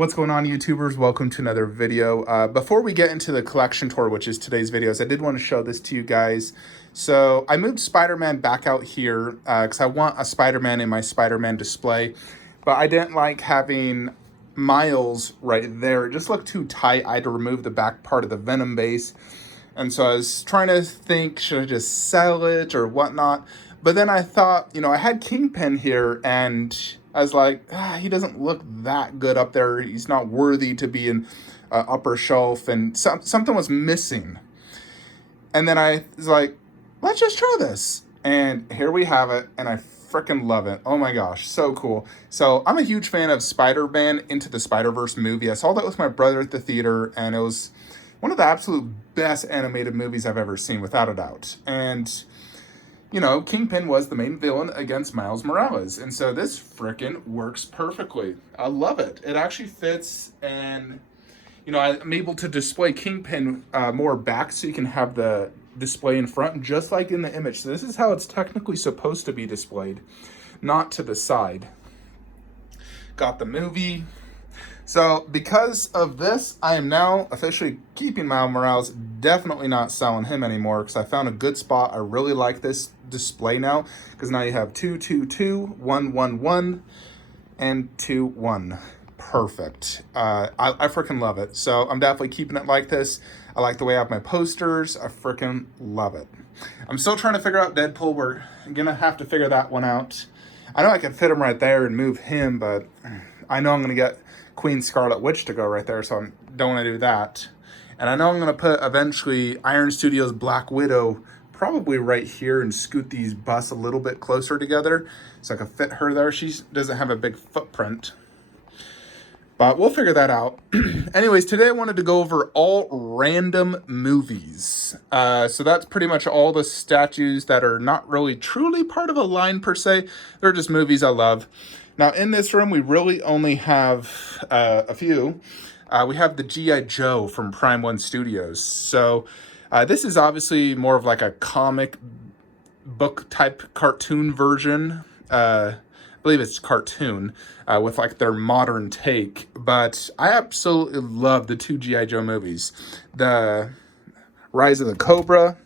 What's going on, YouTubers? Welcome to another video. Before we get into the collection tour, which is today's videos, I did want to show this to you guys. So I moved Spider-Man back out here because I want a Spider-Man in my Spider-Man display, but I didn't like having Miles right there. It just looked too tight. I had to remove the back part of the Venom base. And so I was trying to think, should I just sell it or whatnot? But then I thought, I had Kingpin here, and I was like, he doesn't look that good up there. He's not worthy to be in upper shelf, and something was missing. And then I was like, let's just try this. And here we have it, and I freaking love it. Oh my gosh, so cool. So I'm a huge fan of Spider-Man Into the Spider-Verse movie. I saw that with my brother at the theater, and it was one of the absolute best animated movies I've ever seen, without a doubt. And Kingpin was the main villain against Miles Morales. And so this frickin' works perfectly. I love it. It actually fits, and, I'm able to display Kingpin more back so you can have the display in front, just like in the image. So this is how it's technically supposed to be displayed, not to the side. Got the movie. So because of this, I am now officially keeping Miles Morales, definitely not selling him anymore because I found a good spot. I really like this display now because now you have 2, 2, 2, 1, 1, 1, and 2, 1. Perfect. I freaking love it. So I'm definitely keeping it like this. I like the way I have my posters. I freaking love it. I'm still trying to figure out Deadpool. We're going to have to figure that one out. I know I can fit him right there and move him, but I know I'm going to get Queen Scarlet Witch to go right there, so I don't want to do that. And I know I'm going to put eventually Iron Studios Black Widow probably right here and scoot these busts a little bit closer together so I can fit her there. She doesn't have a big footprint, but we'll figure that out. Anyways, today I wanted to go over all random movies. So that's pretty much all the statues that are not really truly part of a line per se. They're just movies I love. Now, in this room, we really only have a few. We have the G.I. Joe from Prime One Studios. So this is obviously more of like a comic book type cartoon version. I believe it's cartoon with like their modern take. But I absolutely love the two G.I. Joe movies. The Rise of the Cobra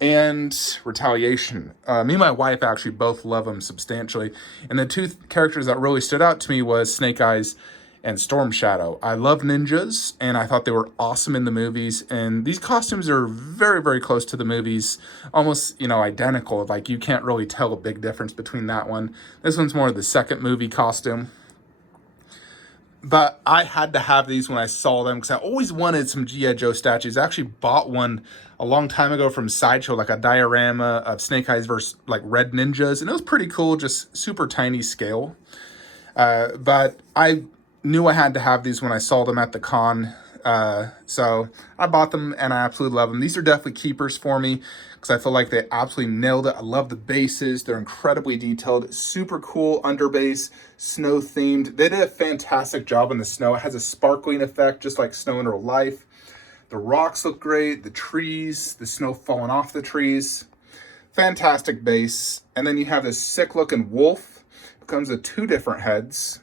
and Retaliation. Me and my wife actually both love them substantially. And the two characters that really stood out to me was Snake Eyes and Storm Shadow. I love ninjas, and I thought they were awesome in the movies. And these costumes are very, very close to the movies. Almost, identical. Like, you can't really tell a big difference between that one. This one's more of the second movie costume. But I had to have these when I saw them because I always wanted some G.I. Joe statues. I actually bought one a long time ago from Sideshow, like a diorama of Snake Eyes versus like Red Ninjas. And it was pretty cool, just super tiny scale. But I knew I had to have these when I saw them at the con. So I bought them and I absolutely love them. These are definitely keepers for me because I feel like they absolutely nailed it. I love the bases. They're incredibly detailed, super cool underbase, snow themed. They did a fantastic job in the snow. It has a sparkling effect, just like snow in real life. The rocks look great. The trees, the snow falling off the trees. Fantastic base. And then you have this sick looking wolf. It comes with two different heads.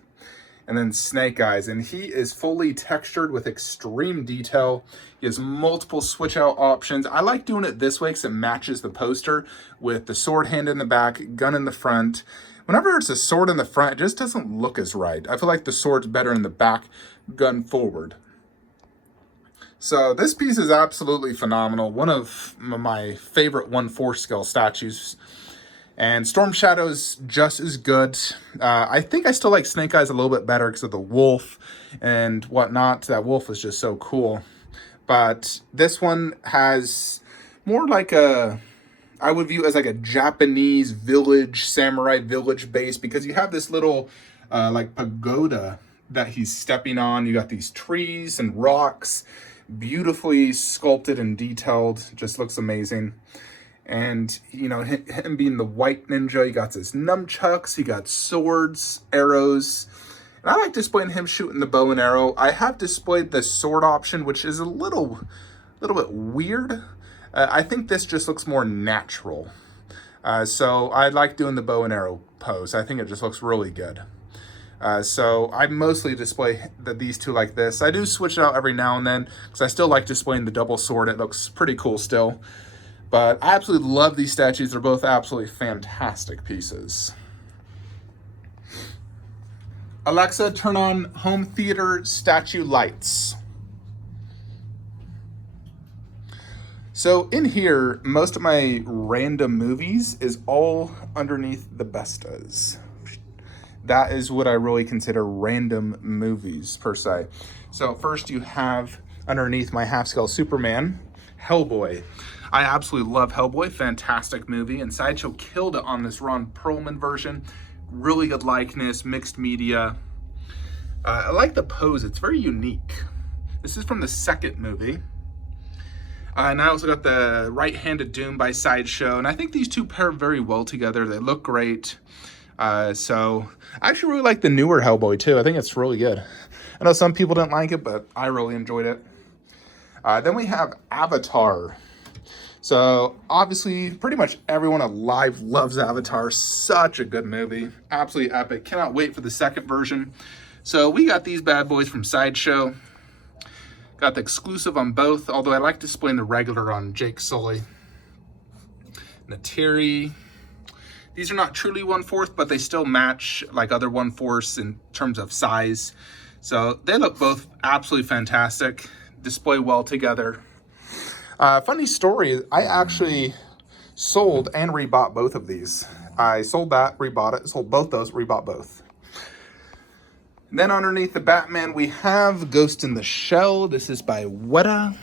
And then Snake Eyes, and he is fully textured with extreme detail. He has multiple switch out options. I like doing it this way because it matches the poster with the sword hand in the back, gun in the front. Whenever it's a sword in the front, it just doesn't look as right. I feel like the sword's better in the back, gun forward. So this piece is absolutely phenomenal. One of my favorite 1/4 scale statues. And Storm Shadow is just as good. I think I still like Snake Eyes a little bit better because of the wolf and whatnot. That wolf is just so cool. But this one has more like I would view as like a Japanese village, samurai village base, because you have this little like pagoda that he's stepping on. You got these trees and rocks, beautifully sculpted and detailed. Just looks amazing. And, him being the white ninja, he got his nunchucks, he got swords, arrows. And I like displaying him shooting the bow and arrow. I have displayed the sword option, which is a little bit weird. I think this just looks more natural. So I like doing the bow and arrow pose. I think it just looks really good. So I mostly display these two like this. I do switch it out every now and then because I still like displaying the double sword. It looks pretty cool still. But I absolutely love these statues. They're both absolutely fantastic pieces. Alexa, turn on home theater statue lights. So in here, most of my random movies is all underneath the Bestas. That is what I really consider random movies per se. So first you have underneath my half-scale Superman, Hellboy. I absolutely love Hellboy, fantastic movie, and Sideshow killed it on this Ron Perlman version. Really good likeness, mixed media. I like the pose, it's very unique. This is from the second movie. And I also got the Right-Handed Doom by Sideshow, and I think these two pair very well together. They look great. So I actually really like the newer Hellboy too. I think it's really good. I know some people didn't like it, but I really enjoyed it. Then we have Avatar. So obviously pretty much everyone alive loves Avatar. Such a good movie. Absolutely epic. Cannot wait for the second version. So we got these bad boys from Sideshow. Got the exclusive on both, although I like displaying the regular on Jake Sully. Nateri. These are not truly 1/4, but they still match like other 1/4 in terms of size. So they look both absolutely fantastic. Display well together. Funny story, I actually sold and rebought both of these. I sold that, rebought it, sold both those, rebought both. And then underneath the Batman, we have Ghost in the Shell. This is by Weta.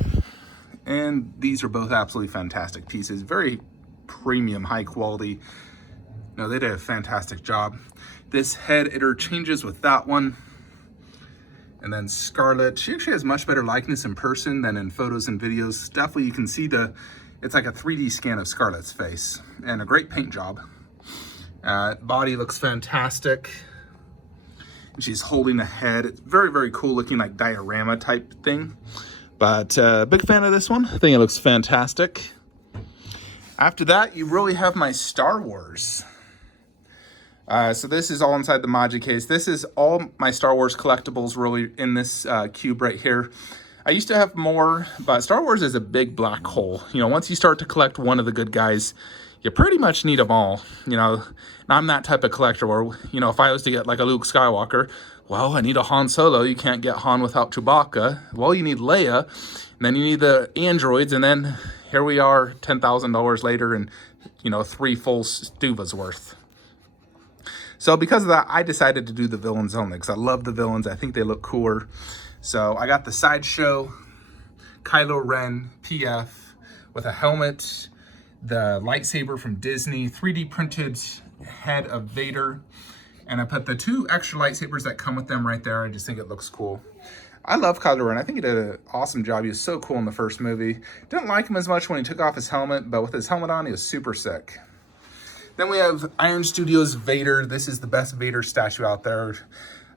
And these are both absolutely fantastic pieces. Very premium, high quality. No, they did a fantastic job. This head interchanges with that one. And then Scarlet, she actually has much better likeness in person than in photos and videos. Definitely you can see it's like a 3D scan of Scarlet's face. And a great paint job. Body looks fantastic. And she's holding a head. It's very, very cool looking, like diorama type thing. But big fan of this one. I think it looks fantastic. After that, you really have my Star Wars. So this is all inside the Maji case. This is all my Star Wars collectibles really in this cube right here. I used to have more, but Star Wars is a big black hole. You know, once you start to collect one of the good guys, you pretty much need them all. You know, and I'm that type of collector where, you know, if I was to get like a Luke Skywalker, well, I need a Han Solo. You can't get Han without Chewbacca. Well, you need Leia, and then you need the androids, and then here we are $10,000 later and, you know, 3 full Stuvas worth. So because of that, I decided to do the villains only because I love the villains. I think they look cooler. So I got the Sideshow, Kylo Ren, PF, with a helmet, the lightsaber from Disney, 3D printed head of Vader, and I put the 2 extra lightsabers that come with them right there. I just think it looks cool. I love Kylo Ren. I think he did an awesome job. He was so cool in the first movie. Didn't like him as much when he took off his helmet, but with his helmet on, he was super sick. Then we have Iron Studios Vader. This is the best Vader statue out there.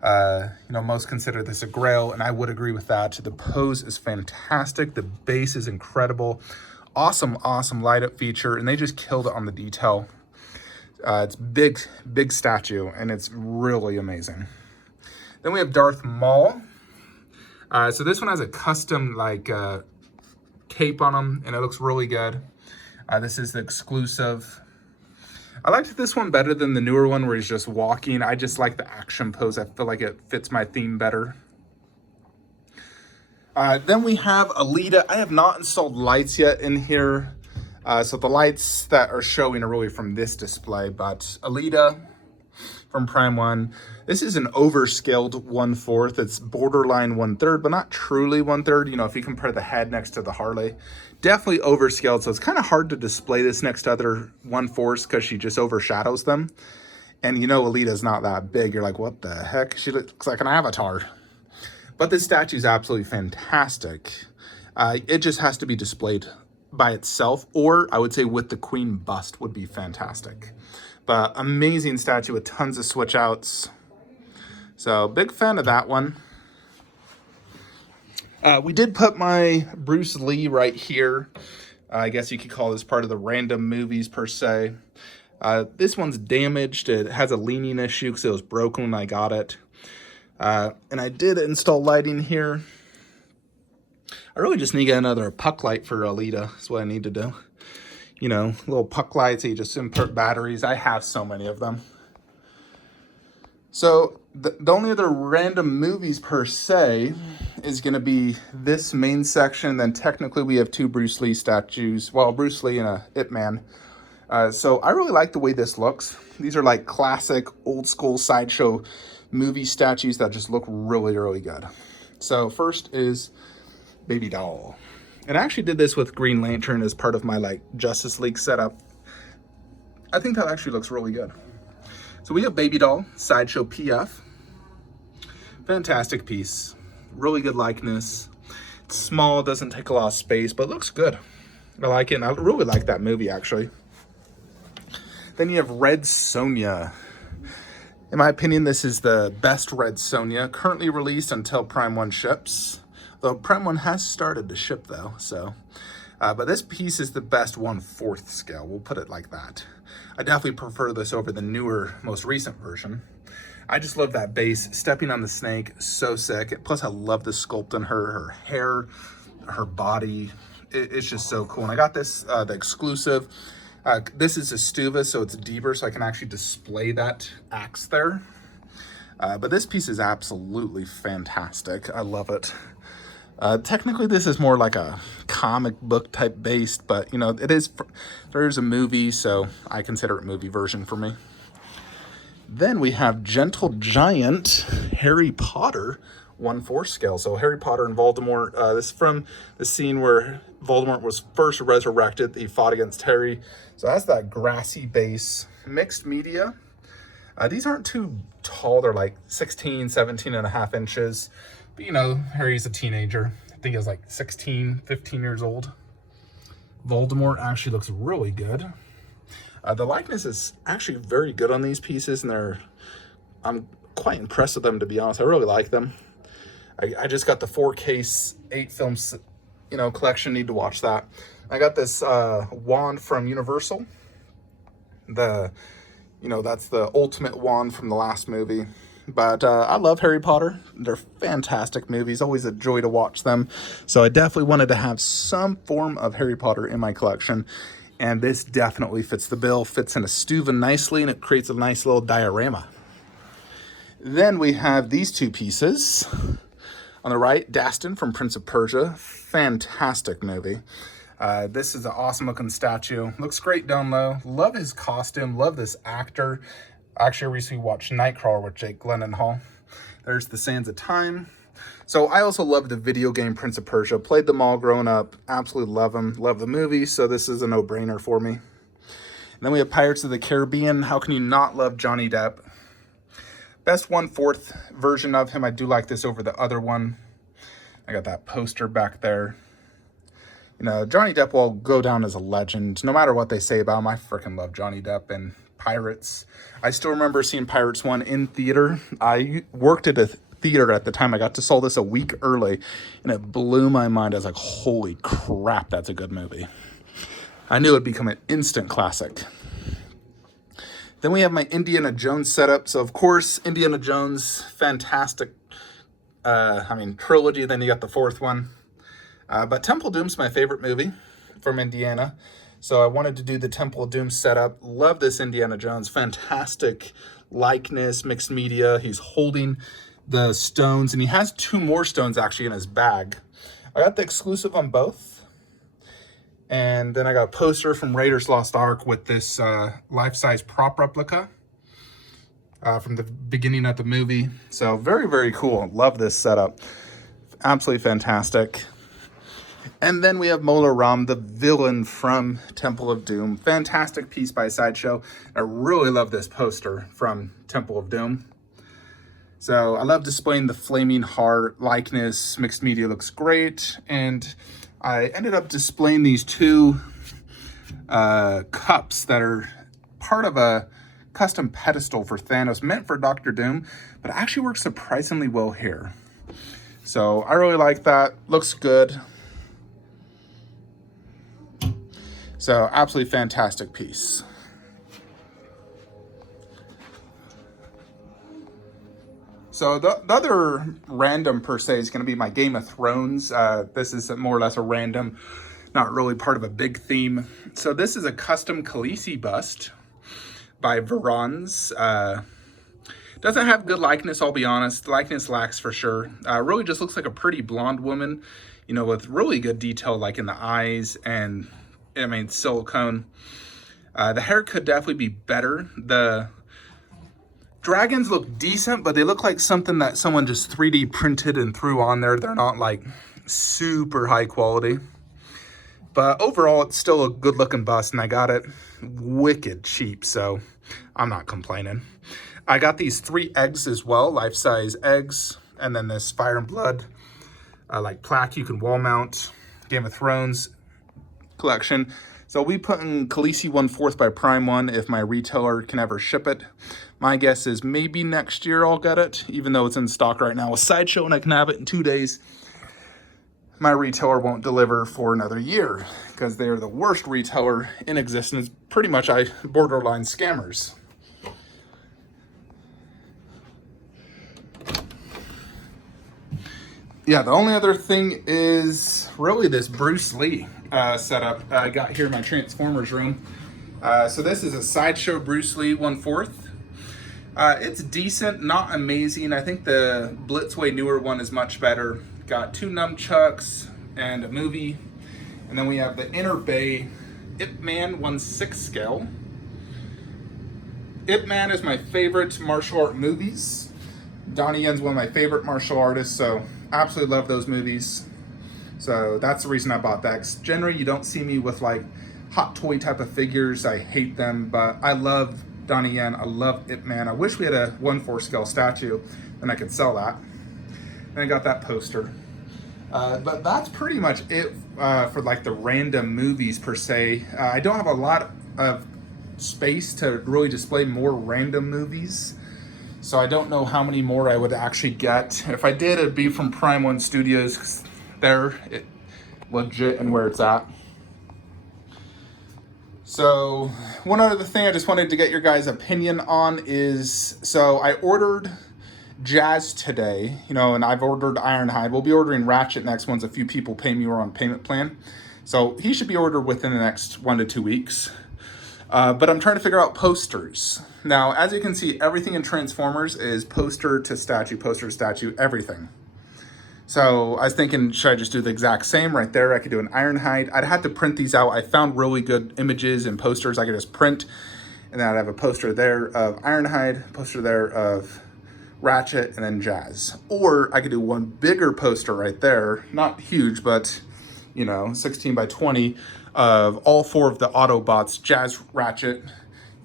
You know, most consider this a grail, and I would agree with that. The pose is fantastic. The base is incredible. Awesome, awesome light up feature, and they just killed it on the detail. It's big, big statue, and it's really amazing. Then we have Darth Maul. So this one has a custom like cape on him, and it looks really good. This is the exclusive. I liked this one better than the newer one where he's just walking. I just like the action pose. I feel like it fits my theme better. Then we have Alita. I have not installed lights yet in here. So the lights that are showing are really from this display, but Alita from Prime 1. This is an overscaled 1/4. It's borderline 1/3, but not truly 1/3. You know, if you compare the head next to the Harley, definitely overscaled. So it's kind of hard to display this next to other 1/4s because she just overshadows them. And you know, Alita's not that big. You're like, what the heck? She looks like an avatar. But this statue is absolutely fantastic. It just has to be displayed by itself, or I would say with the Queen bust would be fantastic. But amazing statue with tons of switch outs. So big fan of that one. We did put my Bruce Lee right here. I guess you could call this part of the random movies per se. This one's damaged. It has a leaning issue because it was broken when I got it. And I did install lighting here. I really just need to get another puck light for Alita. That's what I need to do. You know, little puck lights that you just insert batteries. I have so many of them. So the only other random movies per se is going to be this main section. Then technically we have 2 Bruce Lee statues. Well, Bruce Lee and a Ip Man. So I really like the way this looks. These are like classic old school Sideshow movie statues that just look really, really good. So first is Baby Doll. And I actually did this with Green Lantern as part of my like Justice League setup. I think that actually looks really good. So we have Baby Doll, Sideshow PF. Fantastic piece. Really good likeness. It's small, doesn't take a lot of space, but looks good. I like it, and I really like that movie, actually. Then you have Red Sonja. In my opinion, this is the best Red Sonja currently released until Prime 1 ships. Though Prime 1 has started to ship, though, so... but this piece is the best 1/4 scale. We'll put it like that. I definitely prefer this over the newer, most recent version. I just love that base. Stepping on the snake, so sick. Plus, I love the sculpt on her hair, her body. It's just so cool. And I got this, the exclusive. This is a Stuva, so it's deeper, so I can actually display that axe there. But this piece is absolutely fantastic. I love it. Technically, this is more like a comic book type based, but you know, there's a movie, so I consider it a movie version for me. Then we have Gentle Giant Harry Potter 1/4 scale. So Harry Potter and Voldemort. This is from the scene where Voldemort was first resurrected. He fought against Harry. So that's that grassy base. Mixed media. These aren't too tall. They're like 16, 17.5 inches. But you know, Harry's a teenager. I think he was like 16, 15 years old. Voldemort actually looks really good. The likeness is actually very good on these pieces, and I'm quite impressed with them, to be honest. I really like them. I just got the 4K 8 films, you know, collection. Need to watch that. I got this wand from Universal. You know, that's the ultimate wand from the last movie. But I love Harry Potter. They're fantastic movies. Always a joy to watch them. So I definitely wanted to have some form of Harry Potter in my collection. And this definitely fits the bill. Fits in a Stuva nicely, and it creates a nice little diorama. Then we have these 2 pieces. On the right, Dastan from Prince of Persia. Fantastic movie. This is an awesome looking statue. Looks great down low. Love his costume. Love this actor. Actually, I recently watched Nightcrawler with Jake Gyllenhaal. There's the Sands of Time. So I also love the video game Prince of Persia. Played them all growing up. Absolutely love them. Love the movie. So this is a no-brainer for me. And then we have Pirates of the Caribbean. How can you not love Johnny Depp? Best 1/4 version of him. I do like this over the other one. I got that poster back there. You know, Johnny Depp will go down as a legend. No matter what they say about him, I freaking love Johnny Depp and Pirates. I still remember seeing Pirates 1 in theater. I worked at a theater at the time. I got to saw this a week early, and it blew my mind. I was like, holy crap, that's a good movie. I knew it would become an instant classic. Then we have my Indiana Jones setup. So, of course, Indiana Jones, fantastic, trilogy. Then you got the 4th one. But Temple of Doom's my favorite movie from Indiana. So I wanted to do the Temple of Doom setup. Love this Indiana Jones. Fantastic likeness, mixed media. He's holding the stones, and he has 2 more stones actually in his bag. I got the exclusive on both. And then I got a poster from Raiders Lost Ark with this life-size prop replica from the beginning of the movie. So very, very cool. Love this setup. Absolutely fantastic. And then we have Mola Ram, the villain from Temple of Doom. Fantastic piece by Sideshow. I really love this poster from Temple of Doom. So I love displaying the flaming heart likeness. Mixed media looks great. And I ended up displaying these 2 cups that are part of a custom pedestal for Thanos, meant for Dr. Doom, but it actually works surprisingly well here. So I really like that. Looks good. So absolutely fantastic piece. So the other random per se is going to be my Game of Thrones. This is more or less a random, not really part of a big theme. So this is a custom Khaleesi bust by Verons. Doesn't have good likeness, I'll be honest. The likeness lacks for sure. Really just looks like a pretty blonde woman, you know, with really good detail like in the eyes and, I mean, silicone. The hair could definitely be better. The dragons look decent, but they look like something that someone just 3D printed and threw on there. They're not like super high quality. But overall, it's still a good looking bust, and I got it wicked cheap, so I'm not complaining. I got these 3 eggs as well, life-size eggs, and then this Fire and Blood like plaque you can wall mount, Game of Thrones collection. So we put in Khaleesi 1/4 by Prime 1 if my retailer can ever ship it. My guess is maybe next year I'll get it, even though it's in stock right now with Sideshow and I can have it in 2 days. My retailer won't deliver for another year because they're the worst retailer in existence. Pretty much borderline scammers. Yeah, the only other thing is really this Bruce Lee setup I got here in my Transformers room. So this is a Sideshow Bruce Lee 1/4. It's decent, not amazing. I think the Blitzway newer one is much better. Got 2 nunchucks and a movie. And then we have the Inner Bay Ip Man 1/6 scale. Ip Man is my favorite martial art movies. Donnie Yen's one of my favorite martial artists, so absolutely love those movies. So that's the reason I bought that. 'Cause generally, you don't see me with like hot toy type of figures. I hate them, but I love Donnie Yen. I love Ip Man. I wish we had a 1/4 scale statue, and I could sell that. And I got that poster. But that's pretty much it for like the random movies per se. I don't have a lot of space to really display more random movies. So I don't know how many more I would actually get. If I did, it'd be from Prime 1 Studios. 'Cause they're legit and where it's at. So one other thing I just wanted to get your guys' opinion on is, so I ordered Jazz today, you know, and I've ordered Ironhide. We'll be ordering Ratchet next once a few people pay me or on payment plan. So he should be ordered within the next 1 to 2 weeks. But I'm trying to figure out posters. Now, as you can see, everything in Transformers is poster to statue, everything. So I was thinking, should I just do the exact same right there? I could do an Ironhide. I'd have to print these out. I found really good images and posters I could just print. And then I'd have a poster there of Ironhide, poster there of Ratchet, and then Jazz. Or I could do one bigger poster right there, not huge, but, you know, 16 by 20 of all 4 of the Autobots, Jazz, Ratchet,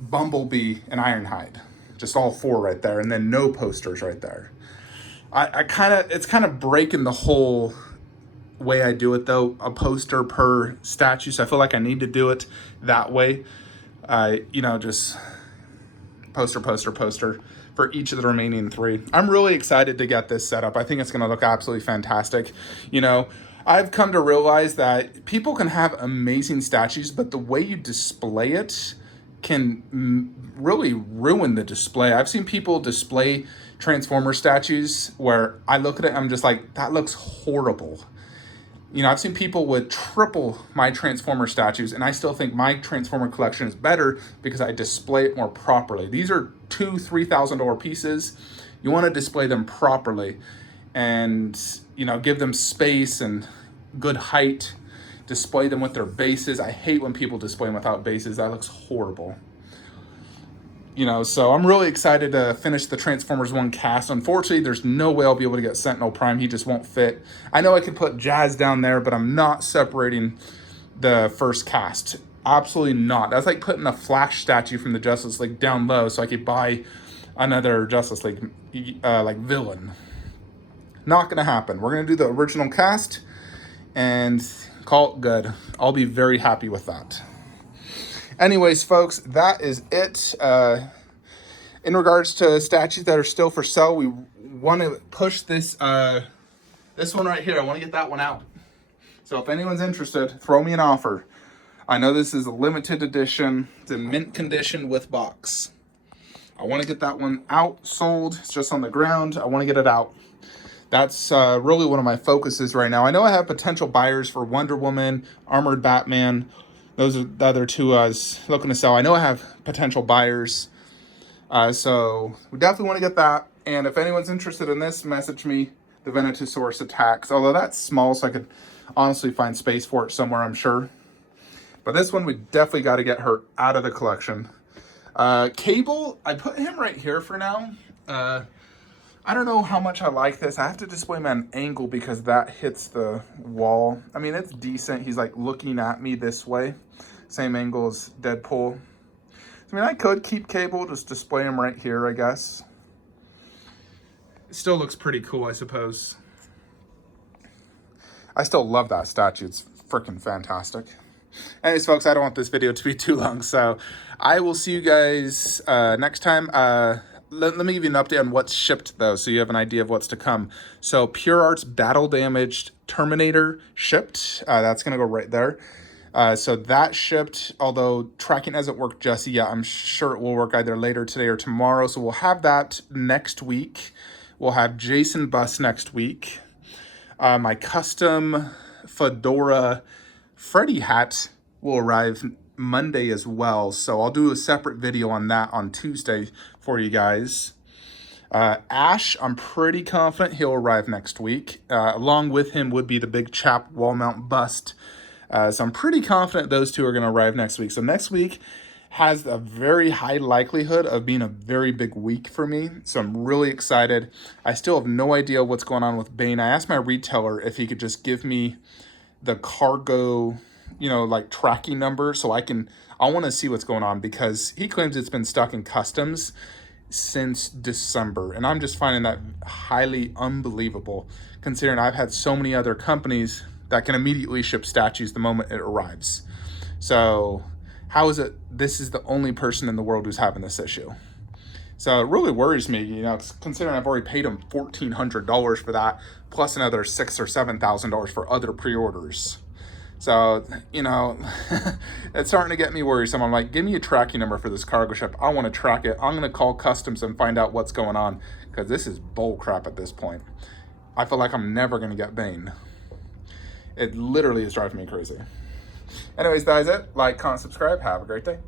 Bumblebee, and Ironhide. Just all 4 right there, and then no posters right there. It's kind of breaking the whole way I do it though, a poster per statue. So I feel like I need to do it that way. You know, just poster for each of the remaining 3. I'm really excited to get this set up. I think it's going to look absolutely fantastic. You know, I've come to realize that people can have amazing statues, but the way you display it can really ruin the display. I've seen people display Transformer statues where I look at it and I'm just like, that looks horrible. You know, I've seen people with triple my Transformer statues, and I still think my Transformer collection is better because I display it more properly. These are $2,000-$3,000 pieces. You want to display them properly and, you know, give them space and good height. Display them with their bases. I hate when people display them without bases. That looks horrible. You know, so I'm really excited to finish the Transformers 1 cast. Unfortunately, there's no way I'll be able to get Sentinel Prime. He just won't fit. I know I could put Jazz down there, but I'm not separating the first cast. Absolutely not. That's like putting a Flash statue from the Justice League down low so I could buy another Justice League like villain. Not going to happen. We're going to do the original cast and call it good. I'll be very happy with that. Anyways, folks, that is it. In regards to statues that are still for sale, we want to push this this one right here. I want to get that one out. So if anyone's interested, throw me an offer. I know this is a limited edition. It's in mint condition with box. I want to get that one out, sold. It's just on the ground. I want to get it out. That's really one of my focuses right now. I know I have potential buyers for Wonder Woman, Armored Batman. Those are the other two I was looking to sell. I know I have potential buyers. So we definitely want to get that. And if anyone's interested in this, message me, the Venetosaurus Attacks. Although that's small, so I could honestly find space for it somewhere, I'm sure. But this one, we definitely got to get her out of the collection. Cable, I put him right here for now. I don't know how much I like this. I have to display him at an angle because that hits the wall. I mean, it's decent. He's like looking at me this way. Same angle as Deadpool. I mean, I could keep Cable, just display him right here, I guess. It still looks pretty cool, I suppose. I still love that statue. It's freaking fantastic. Anyways, folks, I don't want this video to be too long, so I will see you guys next time. Let me give you an update on what's shipped, though, so you have an idea of what's to come. So, Pure Arts Battle Damaged Terminator shipped. That's going to go right there. So that shipped, although tracking hasn't worked just yet. I'm sure it will work either later today or tomorrow. So we'll have that next week. We'll have Jason Bus next week. My custom Fedora Freddy hat will arrive Monday as well. So I'll do a separate video on that on Tuesday for you guys. Ash, I'm pretty confident he'll arrive next week. Along with him would be the big chap wall mount bust. So I'm pretty confident those two are going to arrive next week. So next week has a very high likelihood of being a very big week for me. So I'm really excited. I still have no idea what's going on with Bane. I asked my retailer if he could just give me the cargo, like tracking number so I want to see what's going on, because he claims it's been stuck in customs since December. And I'm just finding that highly unbelievable, considering I've had so many other companies that can immediately ship statues the moment it arrives. So how is it this is the only person in the world who's having this issue? So it really worries me, considering I've already paid him $1,400 for that, plus another $6,000 or $7,000 for other pre-orders. So, it's starting to get me worrisome. I'm like, give me a tracking number for this cargo ship. I want to track it. I'm going to call customs and find out what's going on, because this is bull crap at this point. I feel like I'm never going to get Bane. It literally is driving me crazy. Anyways, that is it. Like, comment, subscribe. Have a great day.